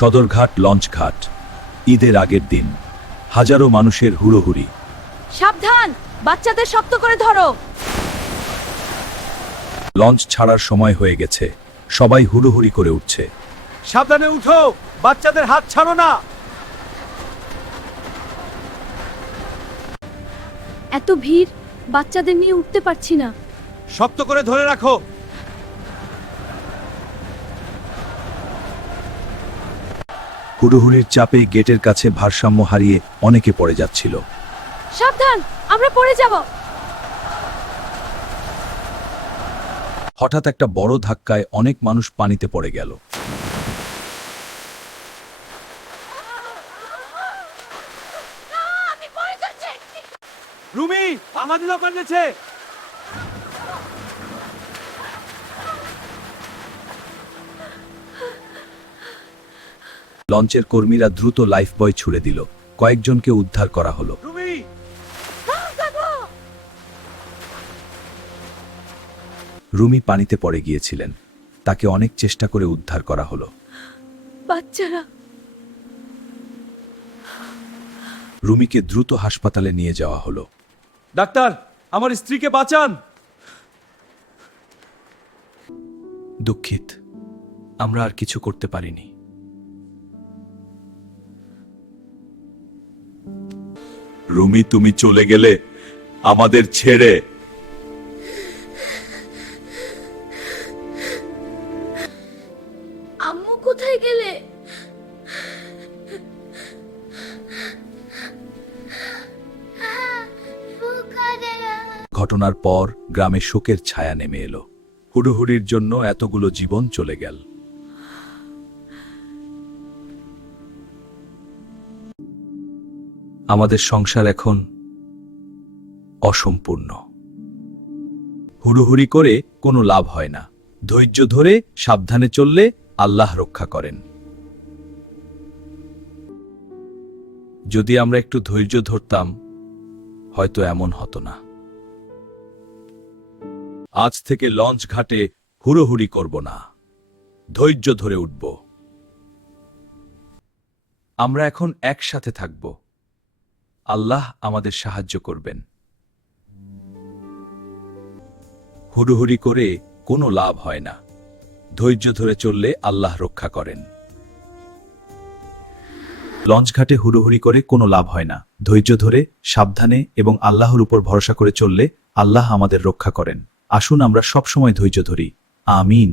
সদরঘাট লঞ্চঘাট। ঈদের আগের দিন হাজারো মানুষের হুড়োহুড়ি। সাবধান, বাচ্চাদের শক্ত করে ধরো। লঞ্চ ছাড়ার সময় হয়ে গেছে, সবাই হুড়োহুড়ি করে উঠছে। সাবধানে উঠো, বাচ্চাদের হাত ছাড়ো না। এত ভিড়, বাচ্চাদের নিয়ে উঠতে পারছি না। শক্ত করে ধরে রাখো। হুড়োহুড়ির চাপে গেটের কাছে ভারসাম্য হারিয়ে অনেকে পড়ে যাচ্ছিল। সাবধান, আমরা পড়ে যাব। হঠাৎ একটা বড় ধাক্কায় অনেক মানুষ পানিতে পড়ে গেল। রুমি, আমাদের দোকান গেছে। লঞ্চের কর্মীরা দ্রুত লাইফ বয় ছুড়ে দিল, কয়েকজনকে উদ্ধার করা হলো। রুমি, রুমি পানিতে পড়ে গিয়েছিলেন, তাকে অনেক চেষ্টা করে উদ্ধার করা হলো। বাচ্চারা। রুমিকে দ্রুত হাসপাতালে নিয়ে যাওয়া হলো। ডাক্তার, আমার স্ত্রীকে বাঁচান। দুঃখিত, আমরা আর কিছু করতে পারিনি। রুমি, তুমি চলে গেলে আমাদের ছেড়ে। আম্মু কোথায় গেলে? ঘটনার পর গ্রামে শোকের ছায়া নেমে এলো। হুড়োহুড়ির জন্য এতগুলো জীবন চলে গেল। আমাদের সংসার এখন অসম্পূর্ণ। হুড়োহুড়ি করে কোনো লাভ হয় না। ধৈর্য ধরে সাবধানে চললে আল্লাহ রক্ষা করেন। যদি আমরা একটু ধৈর্য ধরতাম, হয়তো এমন হতো না। আজ থেকে লঞ্চ ঘাটে হুড়োহুড়ি করব না, ধৈর্য ধরে উঠব। আমরা এখন একসাথে থাকব, আল্লাহ আমাদের সাহায্য করবেন। হুড়োহুড়ি করে কোনো লাভ হয় না, ধৈর্য ধরে চললে আল্লাহ রক্ষা করেন। লঞ্চ ঘাটে হুড়োহুড়ি করে কোনো লাভ হয় না, ধৈর্য ধরে সাবধানে এবং আল্লাহর উপর ভরসা করে চললে আল্লাহ আমাদের রক্ষা করেন। আসুন আমরা সব সময় ধৈর্য ধরি। আমিন।